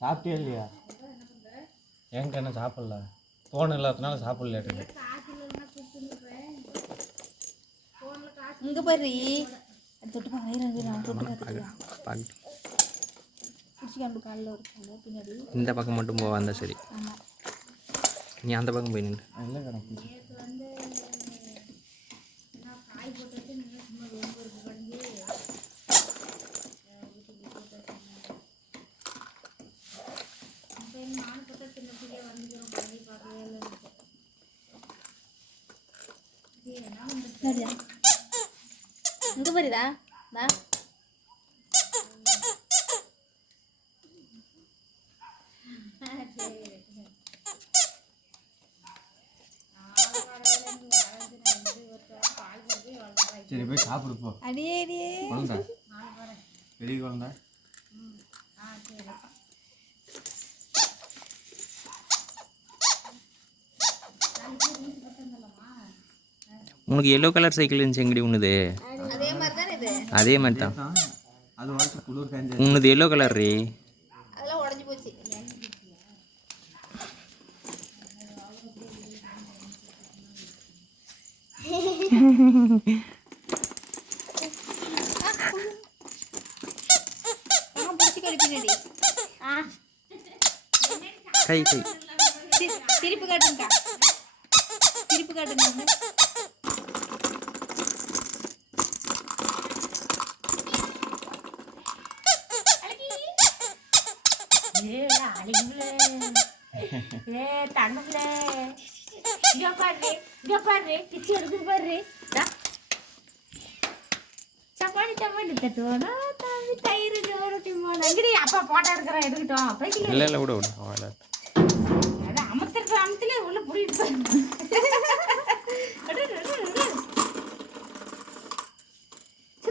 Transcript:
சாப்பிட்டே இல்லையா? என்கிட்ட என்ன சாப்பிடல, ஃபோன் இல்லாதனால சாப்பிடல. இங்கே பாரு, தொட்டு பிடிச்சிக்காண்டு காலில் இருக்காங்க பின்னாடி. இந்த பக்கம் மட்டும் போவா இருந்தால் சரி. நீ அந்த பக்கம் போய் நின்று. இல்லை கணக்கு இங்கே பாருதா தா சரி போய் சாப்பிடு போ. அடியே அடியே குழந்தை பெரிய குழந்தை. உனக்கு எல்லோ கலர் சைக்கிள் இருந்துச்சு எங்கடி உன்னுது? அதே மாதிரி தான் இது. அதே மாதிரி தான் அது வளர்த்து குளிர் காய்ஞ்சு உன்னுது எல்லோ கலர் ரீ. அதெல்லாம் உடஞ்சி போச்சு. கை கை திருப்பி காட்டுங்கக்கா, திருப்பி காட்டுங்க. தங்கல இங்க பாரு பிச்சு எடுத்து பாரு. சப்பாடி சப்பாடி தட்டுவோம் தம்பி, தயிர் ஜோரட்டி போன அங்கடி அப்பா போட்டா இருக்கிறேன் எடுக்கட்டும். இல்லை இல்லை விட விட அதான் அமர்த்திருக்கிற அமத்துல உள்ள புடிட்டு